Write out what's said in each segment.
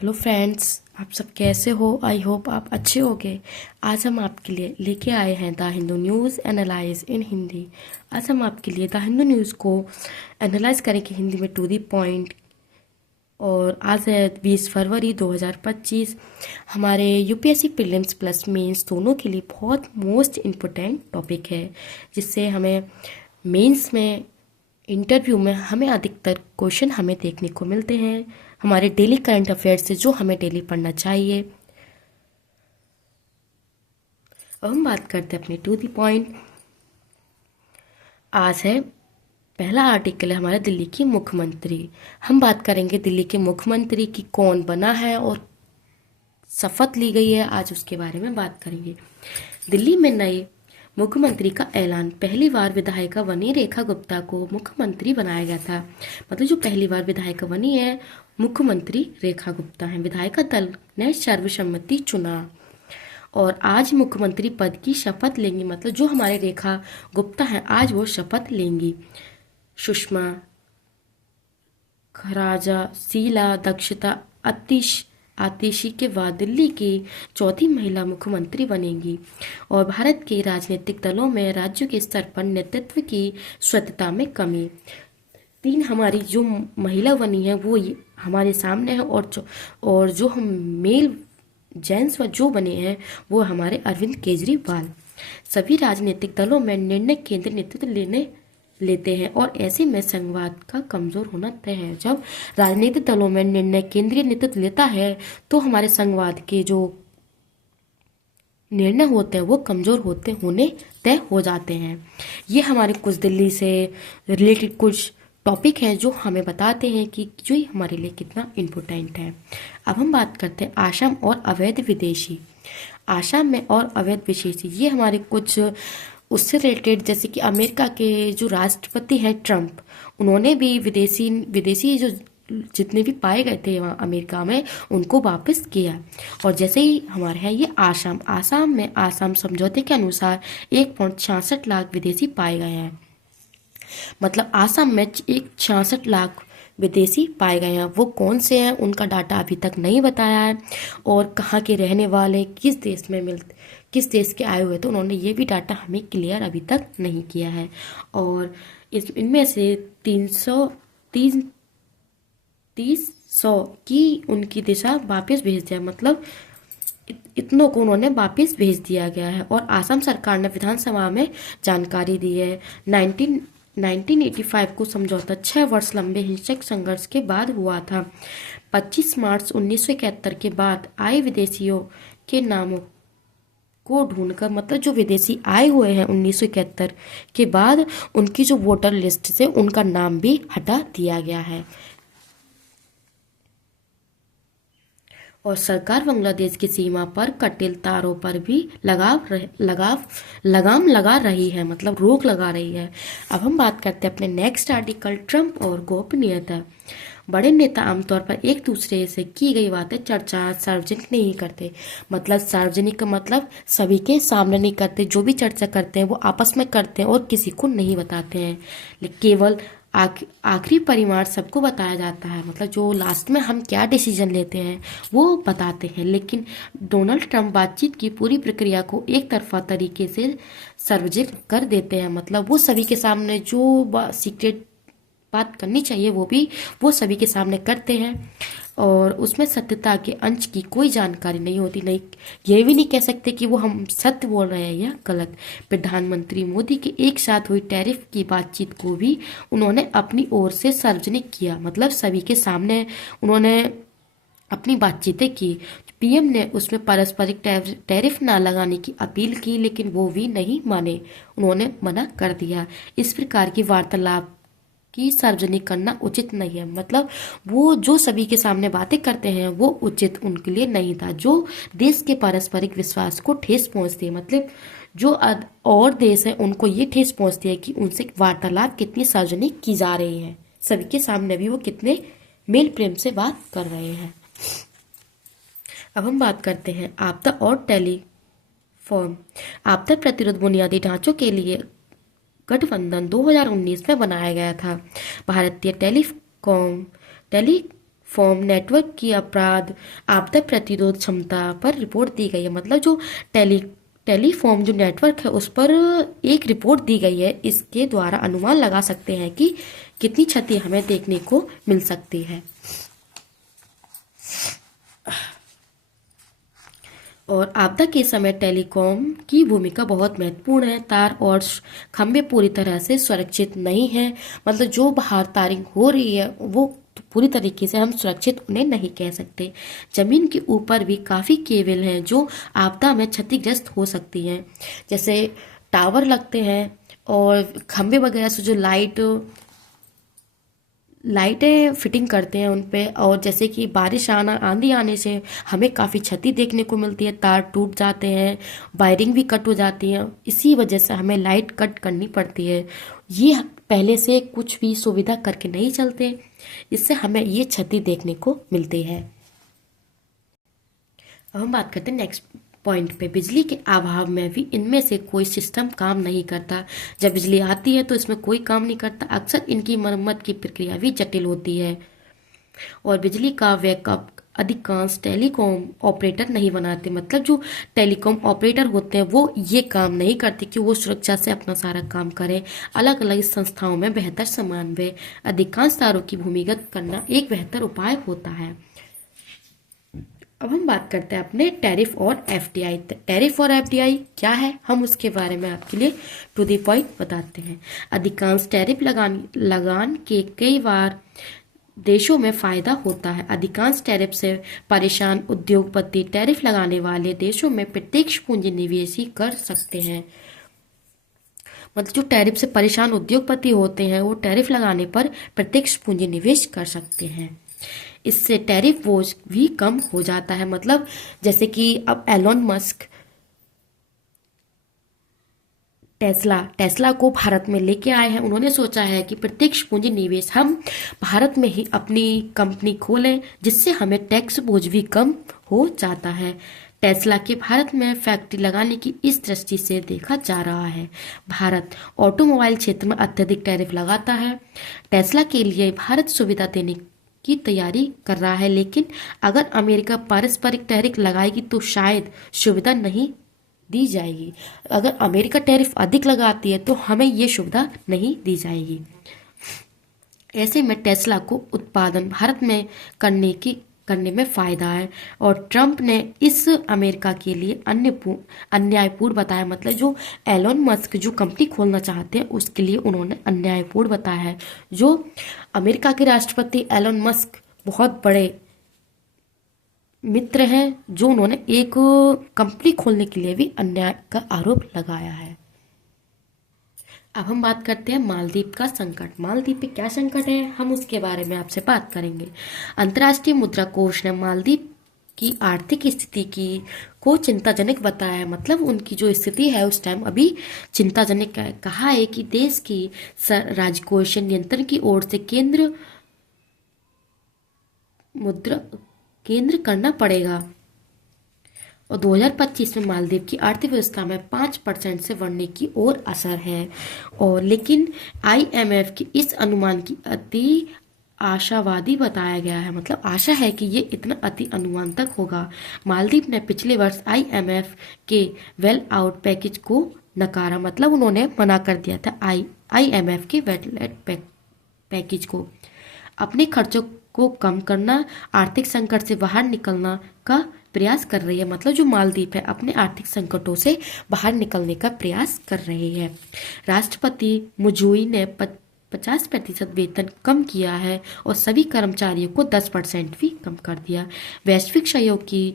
Hello friends, आप सब कैसे हो? आई होप आप अच्छे होंगे। आज हम आपके लिए लेके आए हैं द हिंदू न्यूज़ एनालाइज इन हिंदी। आज हम आपके लिए द हिंदू न्यूज़ को एनालाइज करेंगे हिंदी में टू दी पॉइंट। और आज है 20 फरवरी 2025। हमारे यूपीएससी प्रीलिम्स प्लस मेंस दोनों के लिए बहुत मोस्ट इम्पोर्टेंट टॉपिक है, जिससे हमें मेंस में इंटरव्यू में हमें अधिकतर क्वेश्चन हमें देखने को मिलते हैं हमारे डेली करंट अफेयर्स से, जो हमें डेली पढ़ना चाहिए। अब हम बात करते हैं अपने टू दी पॉइंट। आज है पहला आर्टिकल है हमारा दिल्ली की मुख्यमंत्री। हम बात करेंगे दिल्ली के मुख्यमंत्री की कौन बना है और शपथ ली गई है, आज उसके बारे में बात करेंगे। दिल्ली में नए मुख्यमंत्री का ऐलान। पहली बार विधायिका बनी रेखा गुप्ता को मुख्यमंत्री बनाया गया था। मतलब जो पहली बार विधायिका बनी है मुख्यमंत्री रेखा गुप्ता है। विधायिका दल ने सर्वसम्मति चुना और आज मुख्यमंत्री पद की शपथ लेंगी। मतलब जो हमारे रेखा गुप्ता हैं आज वो शपथ लेंगी। सुषमा खराजा शीला दक्षता आतिशी के बाद दिल्ली की चौथी महिला मुख्यमंत्री बनेंगी और भारत के राजनीतिक दलों में राज्यों के स्तर पर नेतृत्व की स्वच्छता में कमी। तीन हमारी जो महिला बनी है वो हमारे सामने है और जो हम मेल जेंट्स जो बने हैं वो हमारे अरविंद केजरीवाल। सभी राजनीतिक दलों में निर्णय केंद्रीय नेतृत्व लेते हैं और ऐसे में संघवाद का कमजोर होना तय है। जब राजनीतिक दलों में निर्णय केंद्रीय नेतृत्व लेता है तो हमारे संघवाद के जो निर्णय होते हैं वो कमजोर होने तय हो जाते हैं। ये हमारे कुछ दिल्ली से रिलेटेड कुछ टॉपिक हैं जो हमें बताते हैं कि जो ये हमारे लिए कितना इम्पोर्टेंट है। अब हम बात करते हैं आसाम और अवैध विदेशी। आसाम में और अवैध विदेशी ये हमारे कुछ उससे रिलेटेड, जैसे कि अमेरिका के जो राष्ट्रपति हैं ट्रंप, उन्होंने भी विदेशी जो जितने भी पाए गए थे वहाँ अमेरिका में उनको वापस किया। और जैसे ही हमारे हैं ये आसाम में आसाम समझौते के अनुसार 1.66 लाख विदेशी पाए गए हैं। मतलब आसाम में 1.66 लाख विदेशी पाए गए हैं। वो कौन से हैं उनका डाटा अभी तक नहीं बताया है और कहाँ के रहने वाले, किस देश के आए हुए, तो उन्होंने ये भी डाटा हमें क्लियर अभी तक नहीं किया है। और इनमें से 330 की उनकी दिशा वापस भेज दिया। मतलब इतनों को उन्होंने वापस भेज दिया गया है। और असम सरकार ने विधानसभा में जानकारी दी है। 1985 को समझौता 6 वर्ष लंबे हिंसक संघर्ष के बाद हुआ था। 25 मार्च 1971 के बाद आए विदेशियों के नामों को ढूंढकर, मतलब जो विदेशी आए हुए हैं 1971 के बाद, उनकी जो वोटर लिस्ट से उनका नाम भी हटा दिया गया है। और सरकार बांग्लादेश की सीमा पर कटिल तारों पर भी लगाम लगा रही है, मतलब रोक लगा रही है। अब हम बात करते हैं अपने नेक्स्ट आर्टिकल, ट्रंप और गोपनीयता। बड़े नेता आमतौर पर एक दूसरे से की गई बातें चर्चा सार्वजनिक नहीं करते। मतलब सार्वजनिक का मतलब सभी के सामने नहीं करते। जो भी चर्चा करते हैं वो आपस में करते हैं और किसी को नहीं बताते हैं। लेकिन केवल आखिरी परिमाण सबको बताया जाता है। मतलब जो लास्ट में हम क्या डिसीजन लेते हैं वो बताते हैं। लेकिन डोनाल्ड ट्रंप बातचीत की पूरी प्रक्रिया को एक तरफा तरीके से सार्वजनिक कर देते हैं। मतलब वो सभी के सामने जो सीक्रेट बात करनी चाहिए वो सभी के सामने करते हैं और उसमें सत्यता के अंश की कोई जानकारी नहीं होती। नहीं, ये भी नहीं कह सकते कि वो हम सत्य बोल रहे हैं या गलत। प्रधानमंत्री मोदी के एक साथ हुई टैरिफ की बातचीत को भी उन्होंने अपनी ओर से सार्वजनिक किया। मतलब सभी के सामने उन्होंने अपनी बातचीतें की। पीएम ने उसमें पारस्परिक टैरिफ ना लगाने की अपील की, लेकिन वो भी नहीं माने, उन्होंने मना कर दिया। इस प्रकार की वार्तालाप की सार्वजनिक करना उचित नहीं है। मतलब वो जो सभी के सामने बातें करते हैं वो उचित उनके लिए नहीं था, जो देश के पारस्परिक विश्वास को ठेस पहुंचती है। मतलब जो और देश है उनको ये ठेस पहुंचती है कि उनसे वार्तालाप कितनी सार्वजनिक की जा रही है, सभी के सामने भी वो कितने मेल प्रेम से बात कर रहे हैं। अब हम बात करते हैं आपदा और टेलीफॉर्म। आपदा प्रतिरोध बुनियादी ढांचों के लिए गठबंधन 2019 में बनाया गया था। भारतीय टेलीफोन फॉर्म नेटवर्क की अपराध आपदा प्रतिरोध क्षमता पर रिपोर्ट दी गई है। मतलब जो टेली टेलीफॉर्म जो नेटवर्क है उस पर एक रिपोर्ट दी गई है। इसके द्वारा अनुमान लगा सकते हैं कि कितनी क्षति हमें देखने को मिल सकती है। और आपदा के समय टेलीकॉम की भूमिका बहुत महत्वपूर्ण है। तार और खंभे पूरी तरह से सुरक्षित नहीं हैं। मतलब जो बाहर तारिंग हो रही है वो पूरी तरीके से हम सुरक्षित उन्हें नहीं कह सकते। जमीन के ऊपर भी काफ़ी केबल हैं जो आपदा में क्षतिग्रस्त हो सकती हैं। जैसे टावर लगते हैं और खंभे वगैरह से जो लाइटें फिटिंग करते हैं उन पे। और जैसे कि बारिश आना आंधी आने से हमें काफ़ी क्षति देखने को मिलती है। तार टूट जाते हैं, वायरिंग भी कट हो जाती है। इसी वजह से हमें लाइट कट करनी पड़ती है। ये पहले से कुछ भी सुविधा करके नहीं चलते, इससे हमें ये क्षति देखने को मिलती है। अब हम बात करते हैं नेक्स्ट पॉइंट पे। बिजली के अभाव में भी इनमें से कोई सिस्टम काम नहीं करता। जब बिजली आती है तो इसमें कोई काम नहीं करता। अक्सर इनकी मरम्मत की प्रक्रिया भी जटिल होती है। और बिजली का बैकअप अधिकांश टेलीकॉम ऑपरेटर नहीं बनाते। मतलब जो टेलीकॉम ऑपरेटर होते हैं वो ये काम नहीं करते कि वो सुरक्षा से अपना सारा काम करें। अलग अलग संस्थाओं में बेहतर समन्वय अधिकांश तारों की भूमिगत करना एक बेहतर उपाय होता है। अब हम बात करते हैं अपने टैरिफ और एफडीआई। टैरिफ और एफडीआई क्या है, हम उसके बारे में आपके लिए टू द पॉइंट बताते हैं। अधिकांश टैरिफ लगान के कई बार देशों में फायदा होता है। अधिकांश टैरिफ से परेशान उद्योगपति टैरिफ लगाने वाले देशों में प्रत्यक्ष पूंजी निवेश ही कर सकते हैं। मतलब जो टैरिफ से परेशान उद्योगपति होते हैं वो टैरिफ लगाने पर प्रत्यक्ष पूंजी निवेश कर सकते हैं। इससे टैरिफ बोझ भी कम हो जाता है। मतलब जैसे कि अब एलोन मस्क टेस्ला को भारत में लेके आए हैं। उन्होंने सोचा है कि प्रत्यक्ष पूंजी निवेश हम भारत में ही अपनी कंपनी खोलें, जिससे हमें टैक्स बोझ भी कम हो जाता है। टेस्ला के भारत में फैक्ट्री लगाने की इस दृष्टि से देखा जा रहा है। भारत ऑटोमोबाइल क्षेत्र में अत्यधिक टैरिफ लगाता है। टेस्ला के लिए भारत सुविधा देने की तैयारी कर रहा है, लेकिन अगर अमेरिका पारस्परिक टैरिफ लगाएगी तो शायद सुविधा नहीं दी जाएगी। अगर अमेरिका टैरिफ अधिक लगाती है तो हमें ये सुविधा नहीं दी जाएगी। ऐसे में टेस्ला को उत्पादन भारत में करने में फायदा है। और ट्रंप ने इस अमेरिका के लिए अन्यायपूर्ण बताया। मतलब जो एलोन मस्क जो कंपनी खोलना चाहते हैं उसके लिए उन्होंने अन्यायपूर्ण बताया है। जो अमेरिका के राष्ट्रपति एलोन मस्क बहुत बड़े मित्र हैं, जो उन्होंने एक कंपनी खोलने के लिए भी अन्याय का आरोप लगाया है। अब हम बात करते हैं मालदीव का संकट। मालदीव पे क्या संकट है, हम उसके बारे में आपसे बात करेंगे। अंतर्राष्ट्रीय मुद्रा कोष ने मालदीव की आर्थिक स्थिति को चिंताजनक बताया है। मतलब उनकी जो स्थिति है उस टाइम अभी चिंताजनक है। कहा है कि देश की राजकोषीय नियंत्रण की ओर से केंद्र करना पड़ेगा। और 2025 में मालदीव की अर्थव्यवस्था में 5% से बढ़ने की ओर असर है। और लेकिन आईएमएफ की इस अनुमान की अति आशावादी बताया गया है। मतलब आशा है कि ये इतना अति अनुमान तक होगा। मालदीव ने पिछले वर्ष आईएमएफ के वेल आउट पैकेज को नकारा। मतलब उन्होंने मना कर दिया था आईएमएफ के वेल आउट पैकेज को। अपने खर्चों को कम करना, आर्थिक संकट से बाहर निकलना का प्रयास कर रही है। मतलब जो मालदीव है अपने आर्थिक संकटों से बाहर निकलने का प्रयास कर रही है। राष्ट्रपति मुजुई ने 50% वेतन कम किया है और सभी कर्मचारियों को 10% भी कम कर दिया। वैश्विक सहयोग की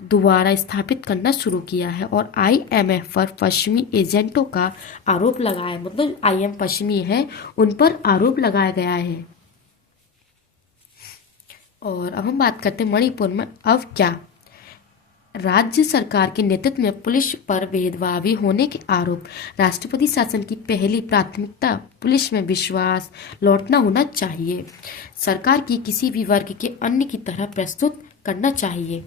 दोबारा स्थापित करना शुरू किया है। और आईएमएफ पर पश्चिमी एजेंटों का आरोप लगाया। मतलब आईएम पश्चिमी है, उन पर आरोप लगाया गया है। और अब हम बात करते हैं मणिपुर में अब क्या। राज्य सरकार के नेतृत्व में पुलिस पर भेदभावी होने के आरोप। राष्ट्रपति शासन की पहली प्राथमिकता पुलिस में विश्वास लौटना होना चाहिए। सरकार की किसी भी वर्ग के अन्य की तरह प्रस्तुत करना चाहिए।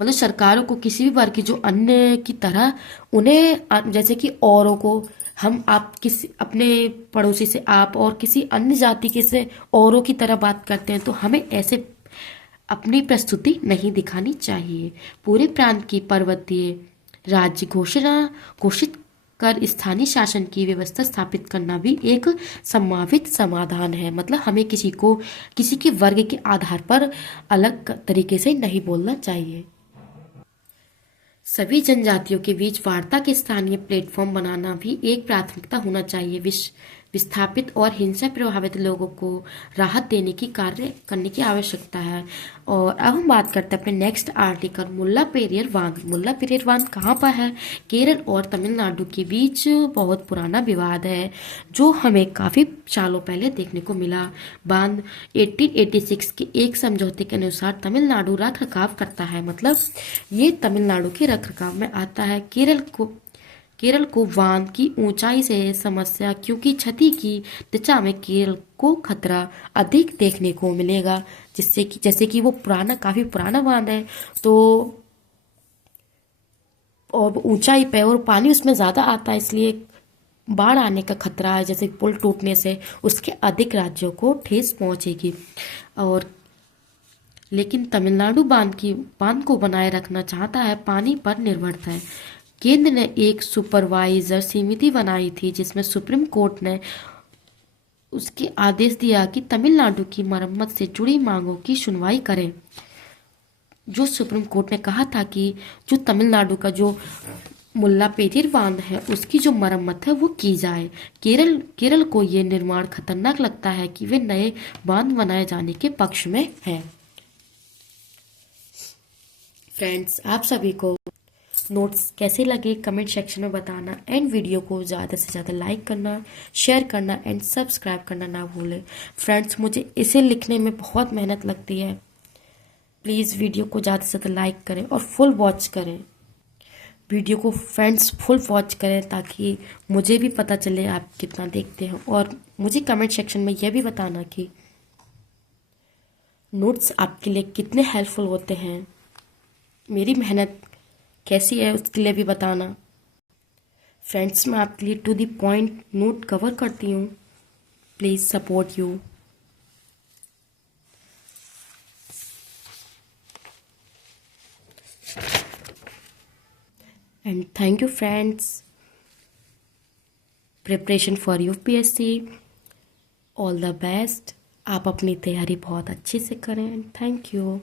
मतलब सरकारों को किसी भी वर्ग के जो अन्य की तरह उन्हें जैसे कि औरों को हम आप किसी अपने पड़ोसी से आप और किसी अन्य जाति के से औरों की तरह बात करते हैं तो हमें ऐसे अपनी प्रस्तुति नहीं दिखानी चाहिए। पूरे प्रांत की पर्वतीय राज्य घोषित कर स्थानीय शासन की व्यवस्था स्थापित करना भी एक संभावित समाधान है। मतलब हमें किसी के वर्ग के आधार पर अलग तरीके से नहीं बोलना चाहिए। सभी जनजातियों के बीच वार्ता के स्थानीय प्लेटफॉर्म बनाना भी एक प्राथमिकता होना चाहिए। विस्थापित और हिंसा प्रभावित लोगों को राहत देने की कार्य करने की आवश्यकता है। और अब हम बात करते हैं अपने नेक्स्ट आर्टिकल मुल्ला पेरियर बांध। मुल्ला पेरियर बांध कहाँ पर है? केरल और तमिलनाडु के बीच बहुत पुराना विवाद है जो हमें काफ़ी सालों पहले देखने को मिला। बांध 1886 के एक समझौते के अनुसार तमिलनाडु रख रखाव करता है। मतलब ये तमिलनाडु के रख रखाव में आता है। केरल को बांध की ऊंचाई से समस्या क्योंकि क्षति की दिशा में केरल को खतरा अधिक देखने को मिलेगा, जिससे कि जैसे कि वो काफी पुराना बांध है तो और ऊंचाई पे और पानी उसमें ज़्यादा आता है, इसलिए बाढ़ आने का खतरा है। जैसे पुल टूटने से उसके अधिक राज्यों को ठेस पहुंचेगी। और लेकिन तमिलनाडु बांध को बनाए रखना चाहता है, पानी पर निर्भरता है। केंद्र ने एक सुपरवाइजर समिति बनाई थी जिसमें सुप्रीम कोर्ट ने उसके आदेश दिया कि तमिलनाडु की मरम्मत से जुड़ी मांगों की सुनवाई करें। जो सुप्रीम कोर्ट ने कहा था कि जो तमिलनाडु का जो मुल्ला पेरियर बांध है उसकी जो मरम्मत है वो की जाए। केरल को ये निर्माण खतरनाक लगता है कि वे नए बांध बनाए जाने के पक्ष में हैं। फ्रेंड्स, आप सभी को नोट्स कैसे लगे कमेंट सेक्शन में बताना एंड वीडियो को ज़्यादा से ज़्यादा लाइक करना, शेयर करना एंड सब्सक्राइब करना ना भूलें। फ्रेंड्स, मुझे इसे लिखने में बहुत मेहनत लगती है। प्लीज़ वीडियो को ज़्यादा से ज़्यादा लाइक करें और फुल वॉच करें। वीडियो को फ्रेंड्स फुल वॉच करें ताकि मुझे भी पता चले आप कितना देखते हैं। और मुझे कमेंट सेक्शन में यह भी बताना कि नोट्स आपके लिए कितने हेल्पफुल होते हैं, मेरी मेहनत कैसी है उसके लिए भी बताना। फ्रेंड्स, मैं आपके लिए to the point note cover करती हूँ। Please support you. And thank you friends. Preparation for UPSC, all the best. आप अपनी तैयारी बहुत अच्छे से करें। Thank you.